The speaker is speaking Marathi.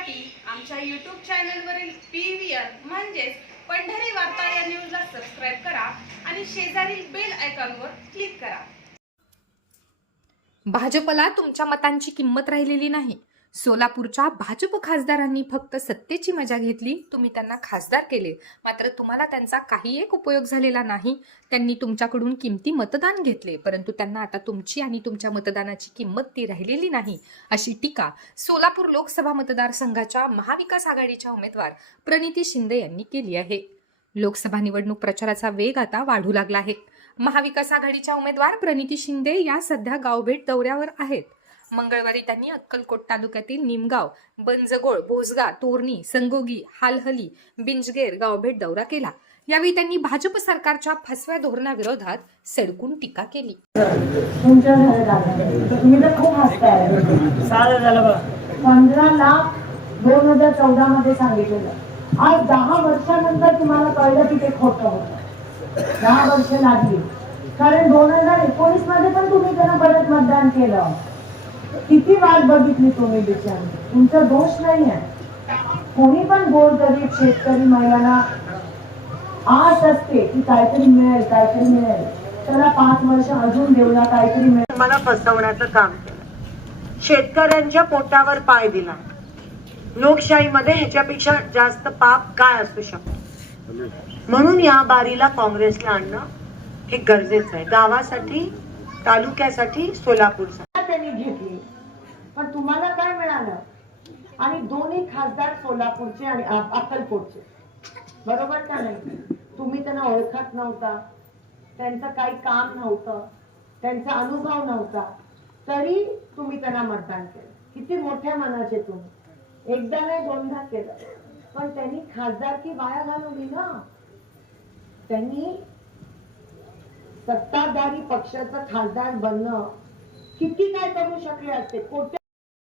पाहण्यासाठी आमच्या यूट्यूब चॅनलवरील पी व्ही आर म्हणजेच पंढरी वार्ता या न्यूजला सबस्क्राईब करा आणि शेजारील बेल आयकॉनवर क्लिक करा. भाजपला तुमच्या मतांची किंमत राहिलेली नाही. सोलापूरच्या भाजप खासदारांनी फक्त सत्तेची मजा घेतली तुम्ही त्यांना खासदार केले. मात्र तुम्हाला त्यांचा काही एक उपयोग झालेला नाही. त्यांनी तुमच्याकडून किमती मतदान घेतले परंतु त्यांना आता तुमची आणि तुमच्या मतदानाची किंमत ती राहिलेली नाही अशी टीका सोलापूर लोकसभा मतदारसंघाच्या महाविकास आघाडीच्या उमेदवार प्रणिती शिंदे यांनी केली आहे. लोकसभा निवडणूक प्रचाराचा वेग आता वाढू लागला आहे. महाविकास आघाडीच्या उमेदवार प्रणिती शिंदे या सध्या गावभेट दौऱ्यावर आहेत. मंगळवारी त्यांनी अक्कलकोट तालुक्यातील निमगाव बंजगोळ भोसगा तोरणी संगोगी हालहली बिंजगेर गावभेट दौरा केला. यावेळी त्यांनी भाजप सरकारच्या फसव्या धोरणाविरोधात सडकून टीका केली. पंधरा लाख दोन हजार चौदा मध्ये सांगितलेलं आज दहा वर्षानंतर तुम्हाला कळलं की ते खोटं होतं. दहा वर्ष लागली. कारण दोन हजार एकोणीसमध्ये पण तुम्ही त्यांना परत मतदान केलं. किती वाट बघितली तुम्ही बिचारी? तुमचा दोष नाही आहे कोणी पण गोरगरीब शेतकरी महिलांना आस असते की काहीतरी मिळेल काहीतरी मिळेल. त्याला पाच वर्ष अजून देऊया काहीतरी मिळेल. मला फसवण्याचं काम केलं. शेतकऱ्यांच्या पोटावर पाय दिला. लोकशाहीमध्ये ह्याच्यापेक्षा जास्त पाप काय असू शकतो? म्हणून या बारीला काँग्रेसला आणणं हे गरजेचं आहे. गावासाठी तालुक्यासाठी सोलापूरसाठी. त्यांनी घेतली. पण तुम्हाला काय मिळालं? आणि दोन्ही खासदार सोलापूरचे आणि अक्कलकोटचे. बरोबर का नाही? तुम्ही त्यांना ओळखत नव्हता. त्यांचं काही काम नव्हतं. त्यांचा अनुभव नव्हता. तरी तुम्ही त्यांना मतदान केलं. किती मोठ्या मनाचे तुम्ही. एकदा नाही दोनदा केलं. पण त्यांनी खासदारकी वाया घालवली ना त्यांनी सत्ताधारी पक्षाचं खासदार बनणं किती काय करू शकले असते? कोट्या